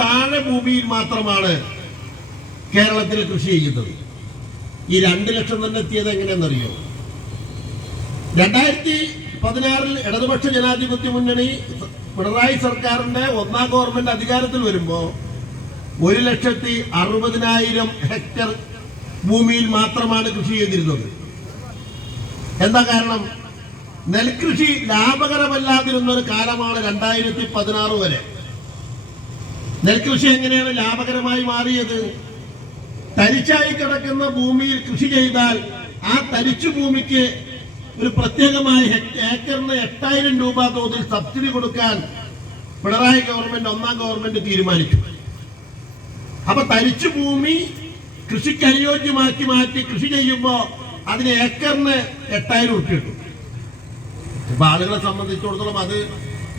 താഴെ ഭൂമിയിൽ മാത്രമാണ് കേരളത്തിൽ കൃഷി ചെയ്യുന്നത്. ഈ രണ്ട് ലക്ഷം തന്നെ എത്തിയത് എങ്ങനെയെന്നറിയോ രണ്ടായിരത്തി പതിനാറിൽ ഇടതുപക്ഷ ജനാധിപത്യ മുന്നണി പിണറായി സർക്കാരിന്റെ ഒന്നാം ഗവൺമെന്റ് അധികാരത്തിൽ വരുമ്പോൾ ഒരു ലക്ഷത്തി അറുപതിനായിരം ഹെക്ടർ ഭൂമിയിൽ മാത്രമാണ് കൃഷി ചെയ്തിരുന്നത്. എന്താ കാരണം? നെൽകൃഷി ലാഭകരമല്ലാതിരുന്ന ഒരു കാലമാണ് രണ്ടായിരത്തി പതിനാറ് വരെ. നെൽകൃഷി എങ്ങനെയാണ് ലാഭകരമായി മാറിയത്? തരിച്ചായി കിടക്കുന്ന ഭൂമിയിൽ കൃഷി ചെയ്താൽ ആ തരിച്ചു ഭൂമിക്ക് ഒരു പ്രത്യേകമായി ഏക്കറിന് എട്ടായിരം രൂപ തോതിൽ സബ്സിഡി കൊടുക്കാൻ പിണറായി ഗവൺമെന്റ് ഒന്നാം ഗവൺമെന്റ് തീരുമാനിച്ചു. അപ്പൊ തരിച്ചു ഭൂമി കൃഷിക്ക് അനുയോജ്യമാക്കി മാറ്റി കൃഷി ചെയ്യുമ്പോൾ അതിന് ഏക്കറിന് എട്ടായിരം ഉറുപ്പിട്ടു ഇപ്പൊ ആളുകളെ സംബന്ധിച്ചിടത്തോളം അത്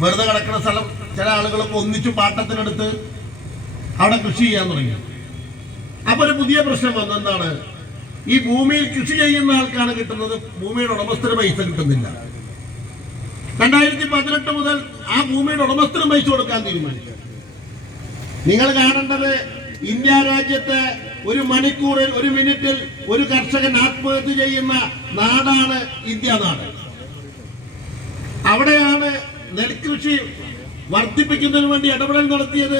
വെറുതെ കിടക്കുന്ന സ്ഥലം ചില ആളുകളൊക്കെ ഒന്നിച്ചു പാട്ടത്തിനെടുത്ത് അവിടെ കൃഷി ചെയ്യാൻ തുടങ്ങി. അപ്പൊ ഒരു പുതിയ പ്രശ്നം വന്നു. വന്നെന്താണ് ഈ ഭൂമിയിൽ കൃഷി ചെയ്യുന്ന ആൾക്കാണ് കിട്ടുന്നത്. ഭൂമിയുടെ ഉടമസ്ഥന് പൈസ കിട്ടുന്നില്ല. രണ്ടായിരത്തി പതിനെട്ട് മുതൽ ആ ഭൂമിയുടെ ഉടമസ്ഥന് പൈസ കൊടുക്കാൻ തീരുമാനിച്ചു. നിങ്ങൾ കാണേണ്ടത് ഇന്ത്യ രാജ്യത്തെ ഒരു മണിക്കൂറിൽ ഒരു മിനിറ്റിൽ ഒരു കർഷകൻ ആത്മഹത്യ ചെയ്യുന്ന നാടാണ് ഇന്ത്യ നാട്. അവിടെയാണ് നെൽകൃഷി വർദ്ധിപ്പിക്കുന്നതിന് വേണ്ടി ഇടപെടൽ നടത്തിയത്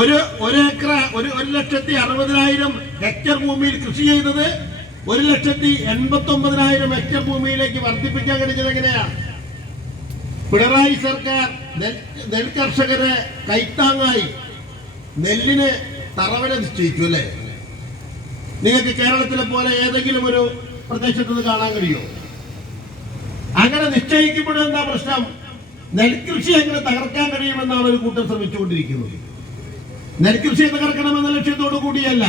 ഒരു ഒരു ഏക്കർ ഒരു ഒരു ലക്ഷത്തി അറുപതിനായിരം ഹെക്ടർ ഭൂമിയിൽ കൃഷി ചെയ്തത് ഒരു ലക്ഷത്തി എൺപത്തി ഒമ്പതിനായിരം ഹെക്ടർ ഭൂമിയിലേക്ക് വർദ്ധിപ്പിക്കാൻ കഴിഞ്ഞത് എങ്ങനെയാ? പിണറായി സർക്കാർ നെൽ നെൽകർഷകരെ കൈത്താങ്ങായി നെല്ലിന് തറവന നിശ്ചയിച്ചു അല്ലേ? നിങ്ങൾക്ക് കേരളത്തിലെ പോലെ ഏതെങ്കിലും ഒരു പ്രദേശത്ത് കാണാൻ കഴിയുമോ? അങ്ങനെ നിശ്ചയിക്കപ്പെടുന്ന പ്രശ്നം നെൽകൃഷി എങ്ങനെ തകർക്കാൻ കഴിയുമെന്നാണ് ഒരു കൂട്ടം ശ്രമിച്ചുകൊണ്ടിരിക്കുന്നത്. നെൽകൃഷി തകർക്കണമെന്ന ലക്ഷ്യത്തോടു കൂടിയല്ല.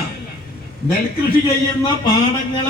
നെൽകൃഷി ചെയ്യുന്ന പാടങ്ങൾ